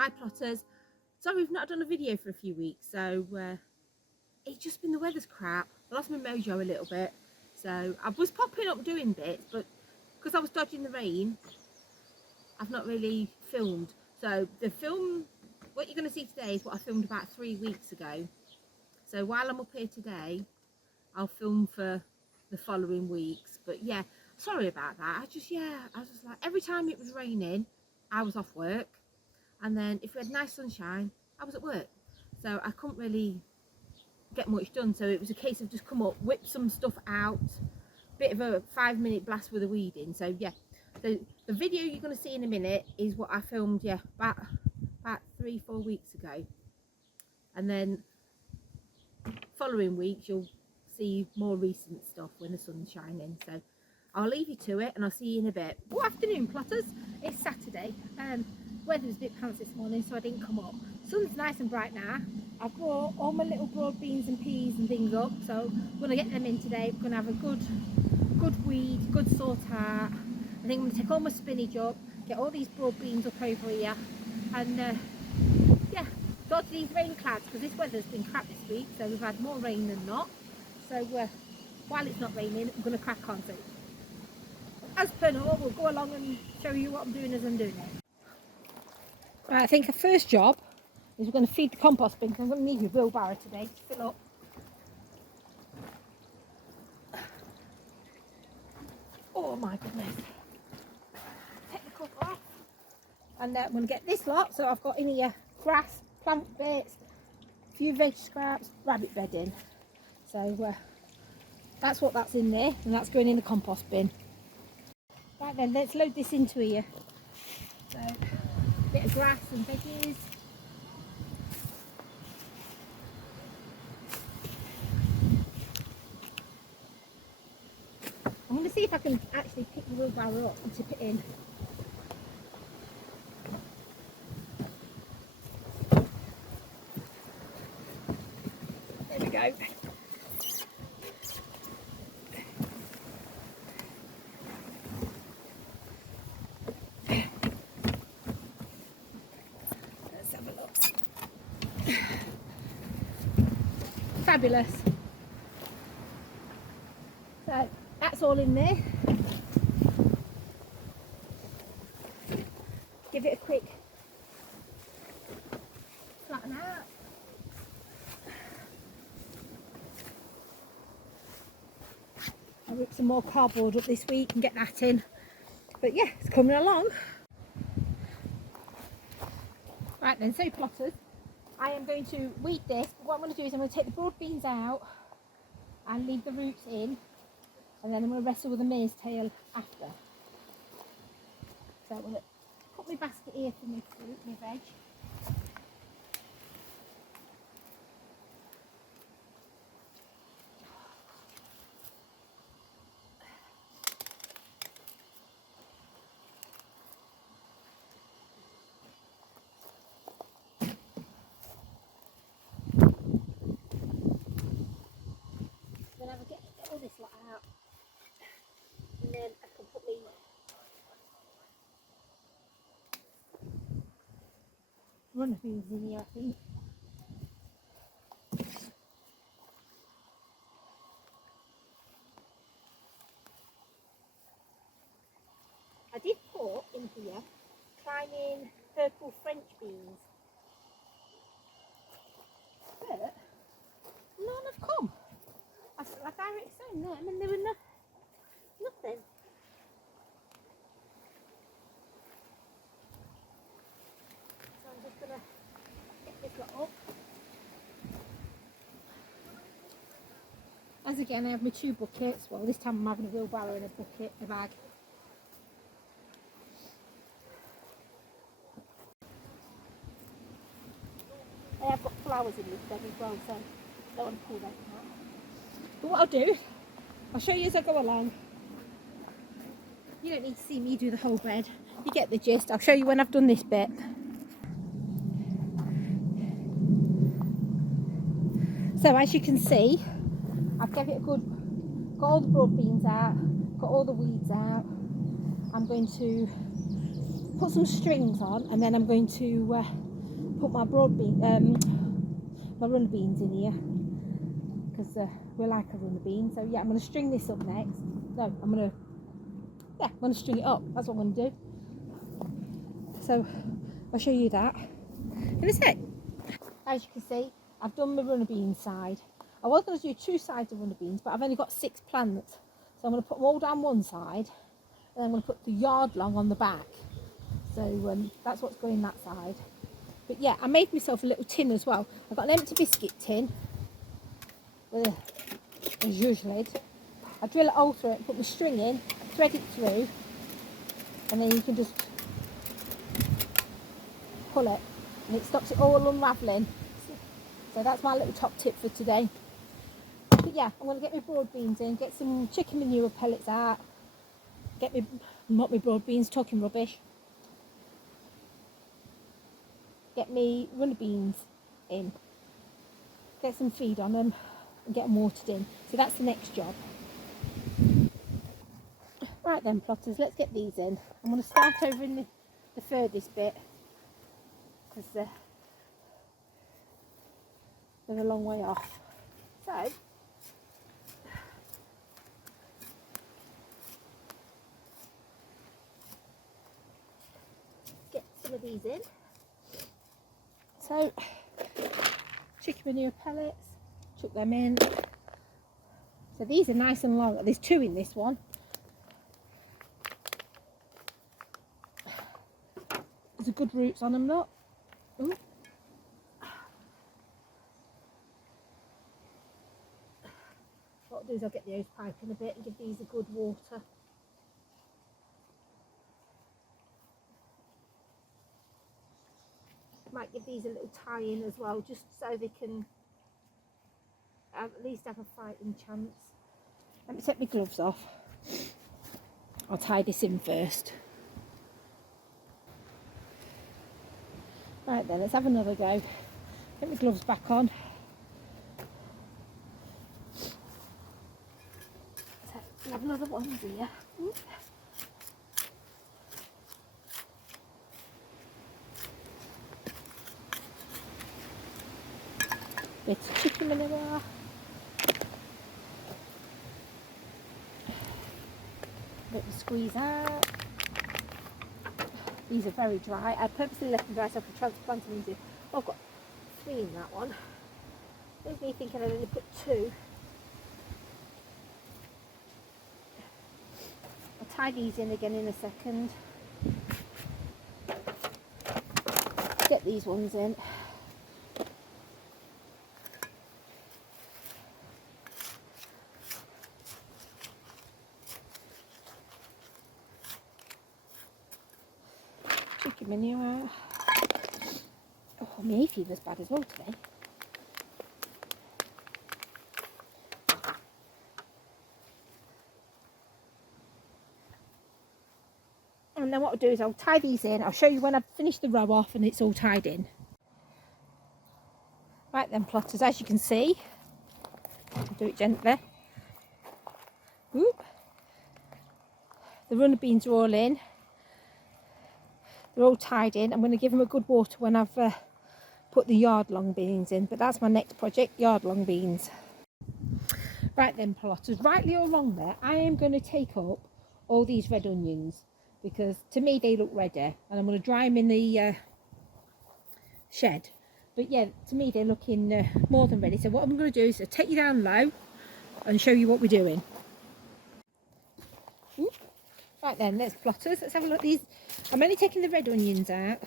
Hi plotters. Sorry we've not done a video for a few weeks, so it's just been the weather's crap. I lost my mojo a little bit, so I was popping up doing bits, but because I was dodging the rain, I've not really filmed. So the film, what you're going to see today is what I filmed about 3 weeks ago. So while I'm up here today, I'll film for the following weeks. But yeah, sorry about that. I was just like, every time it was raining, I was off work. And then if we had nice sunshine, I was at work. So I couldn't really get much done. So it was a case of just come up, whip some stuff out, bit of a 5-minute blast with a weeding. So yeah, the video you're going to see in a minute is what I filmed, yeah, about 3-4 weeks ago. And then following weeks you'll see more recent stuff when the sun's shining. So I'll leave you to it and I'll see you in a bit. Good afternoon plotters, it's Saturday. Weather was a bit pants this morning, so I didn't come up. Sun's nice and bright now. I've brought all my little broad beans and peas and things up, so I'm going to get them in today. We're going to have a good weed, good sort out. I think I'm going to take all my spinach up, get all these broad beans up over here, and yeah, dodge these rain clouds because this weather's been crap this week, so we've had more rain than not. So while it's not raining, I'm going to crack on. So as per normal, we'll go along and show you what I'm doing as I'm doing it. Right, I think our first job is we're going to feed the compost bin, because I'm going to need a wheelbarrow today to fill up. Oh my goodness. Take the cover off. And I'm going to get this lot. So I've got in here grass, plant bits, a few veg scraps, rabbit bedding. So that's what that's in there, and that's going in the compost bin. Right then, let's load this into here. So a bit of grass and veggies. I'm going to see if I can actually pick the wheelbarrow up and tip it in. There we go. Let's have a look. Fabulous. So that's all in there. Give it a quick flatten out. I'll rip some more cardboard up this week and get that in. But yeah, it's coming along. Right then, so plotters, I am going to weed this. But what I'm going to do is I'm going to take the broad beans out and leave the roots in. And then I'm going to wrestle with the mare's tail after. So I'm going to put my basket here for my fruit, my veg. Then I will get all this lot out. And then I can put my runner beans in here, I think. I did put in here climbing purple French beans, but none have come. Like I explained them, and there were nothing. So I'm just going to pick this lot up. As again, I have my 2 buckets. Well, this time I'm having a wheelbarrow and a bucket, a bag. I have got flowers in this bed as well, so I don't want to pull that out. But what I'll do, I'll show you as I go along. You don't need to see me do the whole bed. You get the gist. I'll show you when I've done this bit. So as you can see, I've got all the broad beans out, got all the weeds out. I'm going to put some strings on, and then I'm going to put my my runner beans in here because we like a runner bean. So yeah, I'm going to string this up next. No, I'm going to string it up. That's what I'm going to do. So I'll show you that in a sec. As you can see, I've done my runner bean side. I was going to do 2 sides of runner beans, but I've only got 6 plants. So I'm going to put them all down one side, and I'm going to put the yard long on the back. So that's what's going that side. But yeah, I made myself a little tin as well. I've got an empty biscuit tin with a zhuzh lid. I drill a hole through it, put my string in, thread it through, and then you can just pull it, and it stops it all unravelling. So that's my little top tip for today. But yeah, I'm going to get my broad beans in, get some chicken manure pellets out, not my broad beans, talking rubbish. Get me runner beans in, get some feed on them, and get them watered in. So that's the next job. Right then, plotters, let's get these in. I'm going to start over in the furthest bit because they're a long way off. So get some of these in. So chicken manure pellets, chuck them in. So these are nice and long. There's 2 in this one. There's good roots on them, look. Ooh. What I'll do is I'll get the hose pipe in a bit and give these a good water. Might give these a little tie in as well, just so they can at least have a fighting chance. Let me take my gloves off. I'll tie this in first. Right then, let's have another go. Get my gloves back on. So, have another one here. Bit of chicken manure. Bit of squeeze out. These are very dry. I purposely left them dry so I can transplant them into. Oh, I've got 3 in that one. There's me thinking I'd only put 2. I'll tie these in again in a second. Get these ones in. Chicken manure. Oh, my hay fever's bad as well today. And then what I'll do is I'll tie these in. I'll show you when I've finished the row off and it's all tied in. Right then, plotters, as you can see, I'll do it gently. Whoop. The runner beans are all in. They're all tied in. I'm going to give them a good water when I've put the yard long beans in. But that's my next project, yard long beans. Right then, plotters, rightly or wrongly, I am going to take up all these red onions because to me they look redder, and I'm going to dry them in the shed. But yeah, to me they're looking more than ready. So what I'm going to do is take you down low and show you what we're doing. Right then, let's plotters. Let's have a look at these. I'm only taking the red onions out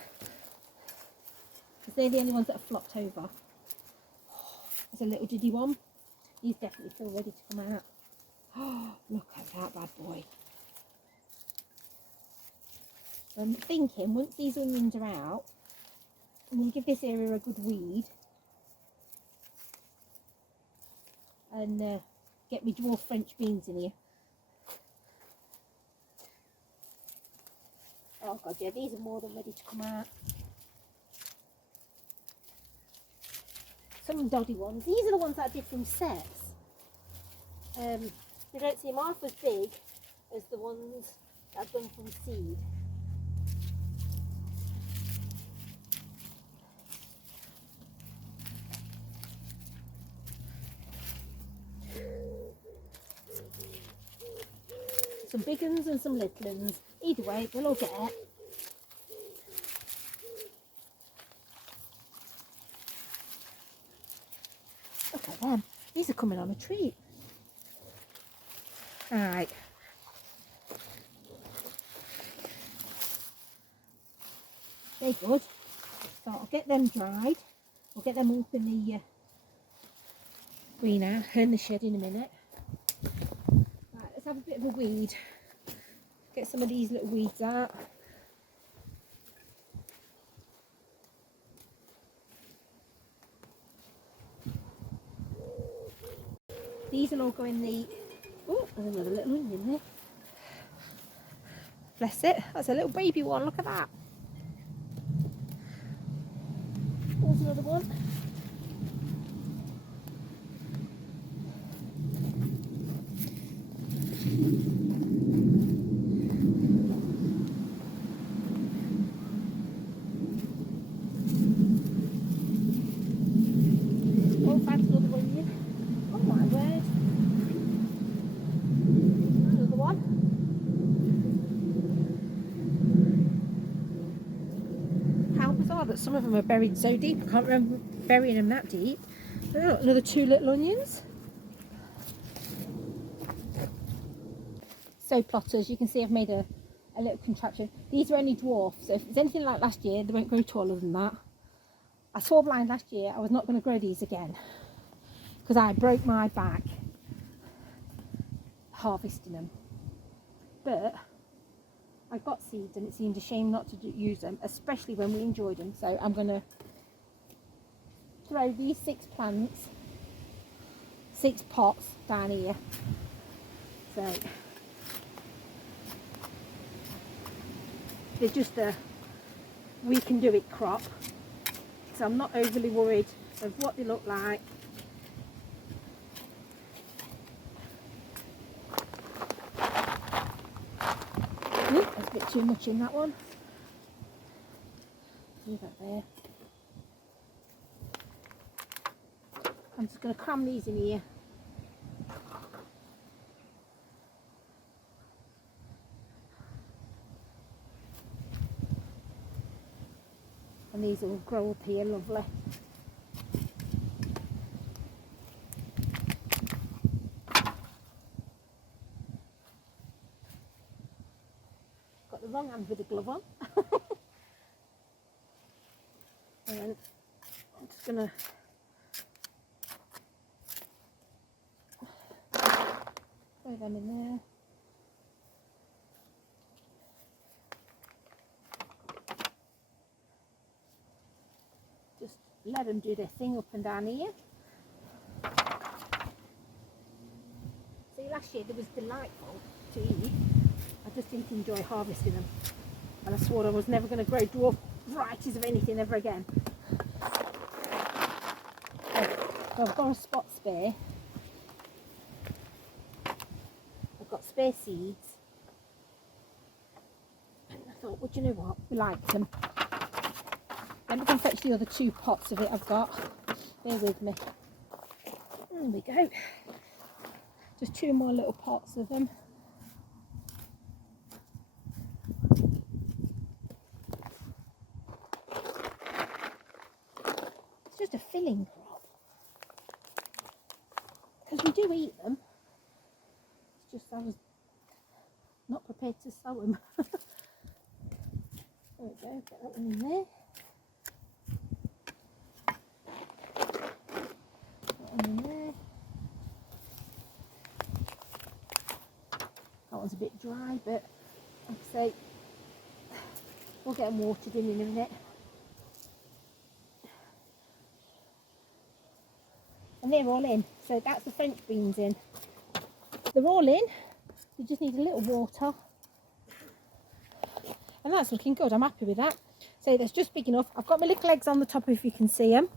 because they're the only ones that have flopped over. There's a little diddy one. These definitely feel ready to come out. Oh, look at that bad boy. I'm thinking once these onions are out, I'm going to give this area a good weed and get me dwarf French beans in here. Oh god, yeah, these are more than ready to come out. Some doddy ones. These are the ones that I did from sets. They don't seem half as big as the ones that I've done from seed. big ones and some little ones. Either way, they'll all get it. Look at them. These are coming on a treat. Alright. They're good. So I'll get them dried. I'll get them up in the greenhouse in the shed in a minute. Right, let's have a bit of a weed. Get some of these little weeds out. These will all go in the... Oh, there's another little onion there. Bless it. That's a little baby one. Look at that. There's another one. Oh, that's another onion. Oh my word. Another one. How bizarre that some of them are buried so deep. I can't remember burying them that deep. Oh, another 2 little onions. So plotters, you can see I've made a little contraption. These are only dwarfs, so if it's anything like last year, they won't grow taller than that. I swore blind last year I was not going to grow these again because I broke my back harvesting them. But I got seeds and it seemed a shame not to use them, especially when we enjoyed them. So I'm going to throw these 6 plants, 6 pots down here. So they're just a we can do it crop. So I'm not overly worried of what they look like. Ooh, there's a bit too much in that one. Leave that there. I'm just going to cram these in here. And these will grow up here lovely. Got the wrong hand with the glove on. And then I'm just going to throw them in there. Just let them do their thing up and down here. See, last year they was delightful to eat. I just didn't enjoy harvesting them. And I swore I was never going to grow dwarf varieties of anything ever again. So I've got a spot spare. I've got spare seeds. And I thought, well, do you know what? We like them. Let me go and fetch the other 2 pots of it I've got. Bear with me. There we go. Just 2 more little pots of them. It's just a filling crop. Because we do eat them. It's just I was not prepared to sow them. There we go, get that one in there. In there. That one's a bit dry, but like I say, we'll get them watered in a minute. And they're all in, so that's the French beans in. They're all in, they just need a little water. And that's looking good, I'm happy with that. So that's just big enough. I've got my little eggs on the top if you can see them.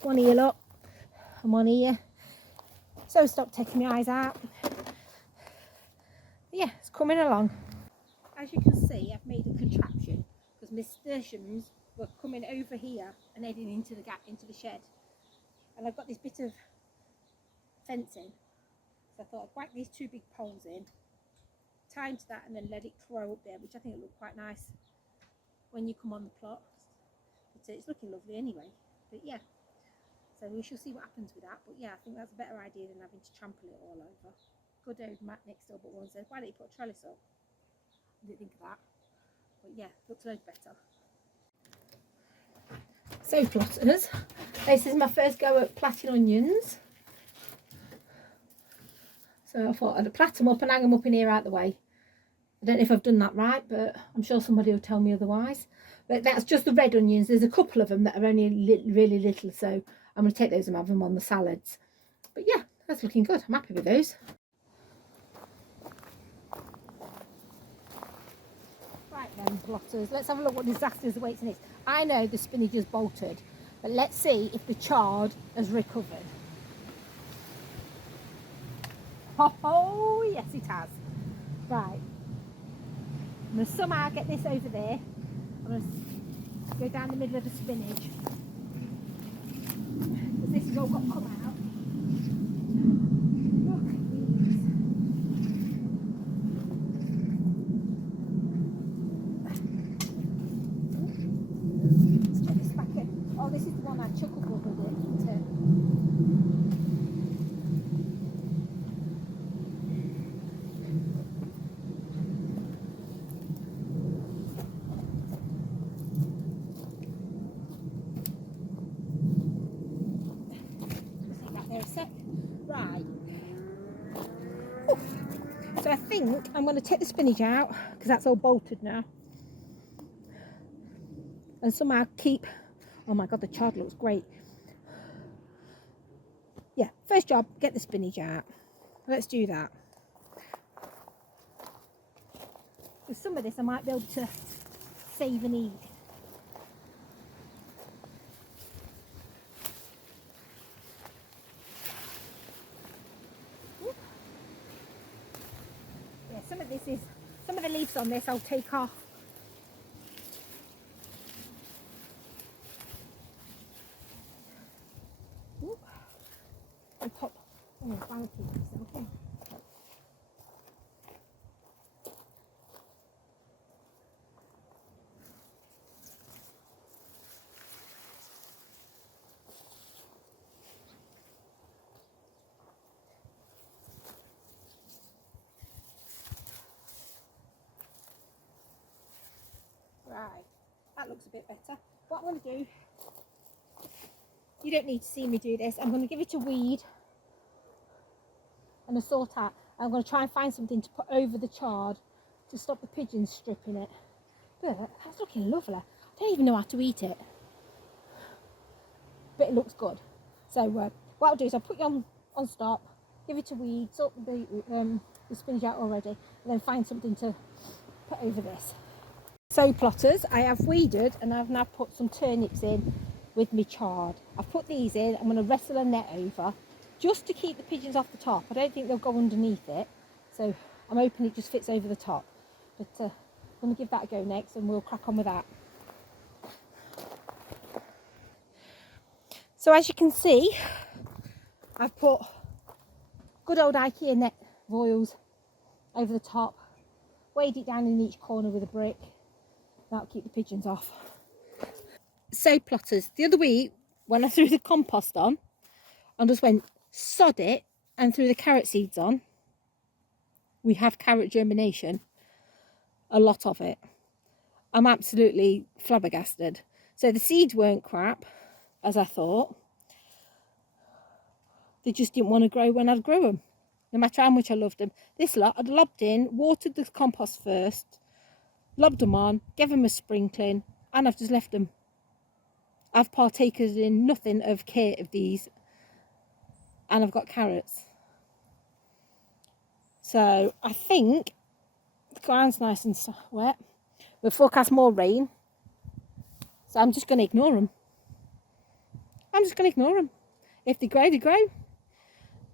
One here, look. And one here. So stop taking my eyes out. Yeah, it's coming along. As you can see, I've made a contraption because my nasturtiums were coming over here and heading into the gap, into the shed. And I've got this bit of fencing. So I thought I'd whack these 2 big poles in tie into that and then let it grow up there, which I think will look quite nice when you come on the plot. But it's looking lovely anyway. But yeah, so we shall see what happens with that. But yeah, I think that's a better idea than having to trample it all over. Good old Matt next door but one said, why don't you put a trellis up? I didn't think of that. But yeah, looks loads better. So plotters, this is my first go at plaiting onions. So I thought I'd plait them up and hang them up in here out the way. I don't know if I've done that right, but I'm sure somebody will tell me otherwise. But that's just the red onions. There's a couple of them that are only really little, so I'm going to take those and have them on the salads. But yeah, that's looking good. I'm happy with those. Right then, plotters, let's have a look what disasters awaits next. I know the spinach is bolted, but let's see if the chard has recovered. Oh, yes it has. Right. I'm going to somehow get this over there. I'm going to go down the middle of the spinach. Because this has all got to come out. Look at these. Let's check this back in. Oh, this is the one I chuckled with it, isn't it? Right. Oof. So I think I'm going to take the spinach out because that's all bolted now. And somehow keep... Oh my god, the chard looks great. Yeah, first job, get the spinach out. Let's do that. With some of this I might be able to save and eat. Yeah, some of the leaves on this I'll take off. Ooh. And pop. Oh, myself in. Right, that looks a bit better. What I'm going to do, you don't need to see me do this, I'm going to give it a weed and a sort out. I'm going to try and find something to put over the chard to stop the pigeons stripping it. But that's looking lovely. I don't even know how to eat it, but it looks good. So what I'll do is I'll put you on stop, give it a weed, sort the spinach out already, and then find something to put over this. So plotters, I have weeded and I've now put some turnips in with my chard. I've put these in, I'm going to wrestle a net over just to keep the pigeons off the top. I don't think they'll go underneath it, so I'm hoping it just fits over the top. But I'm going to give that a go next and we'll crack on with that. So as you can see, I've put good old IKEA net royals over the top, weighed it down in each corner with a brick. That'll keep the pigeons off. So plotters, the other week when I threw the compost on and just went sod it and threw the carrot seeds on, we have carrot germination, a lot of it. I'm absolutely flabbergasted. So the seeds weren't crap as I thought, they just didn't want to grow when I'd grow them, no matter how much I loved them. This lot I'd lobbed in, watered the compost first, lobbed them on, gave them a sprinkling, and I've just left them. I've partaken in nothing of care of these, and I've got carrots. So I think the ground's nice and wet. We'll forecast more rain, so I'm just going to ignore them. If they grow, they grow.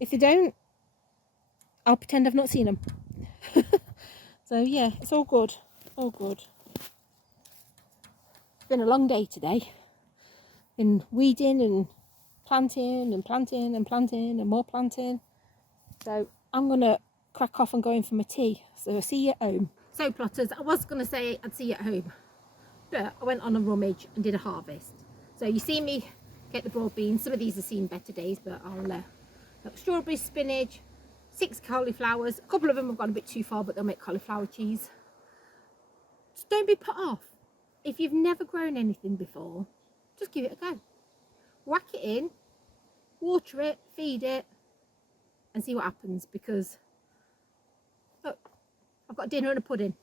If they don't, I'll pretend I've not seen them. So yeah, it's all good. All good. It's been a long day today. Been weeding and planting and planting and planting and more planting. So I'm going to crack off and go in for my tea. So I'll see you at home. So plotters, I was going to say I'd see you at home, but I went on a rummage and did a harvest. So you see me get the broad beans. Some of these have seen better days, but I'll look, strawberry, spinach, 6 cauliflowers. A couple of them have gone a bit too far, but they'll make cauliflower cheese. Just don't be put off. If you've never grown anything before, just give it a go. Whack it in, water it, feed it, and see what happens. Because look, I've got dinner and a pudding.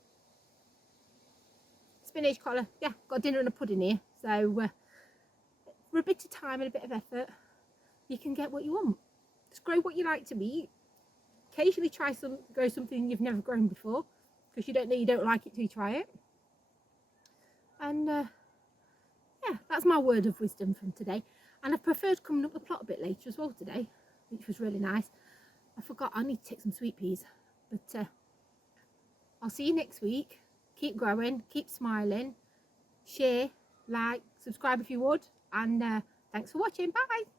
Spinach, collar, yeah, got dinner and a pudding here. So for a bit of time and a bit of effort, you can get what you want. Just grow what you like to eat. Occasionally grow something you've never grown before, because you don't know you don't like it till you try it. And yeah, that's my word of wisdom from today. And I preferred coming up the plot a bit later as well today, which was really nice. I forgot I need to take some sweet peas, but I'll see you next week. Keep growing, keep smiling, share, like, subscribe if you would, and thanks for watching. Bye.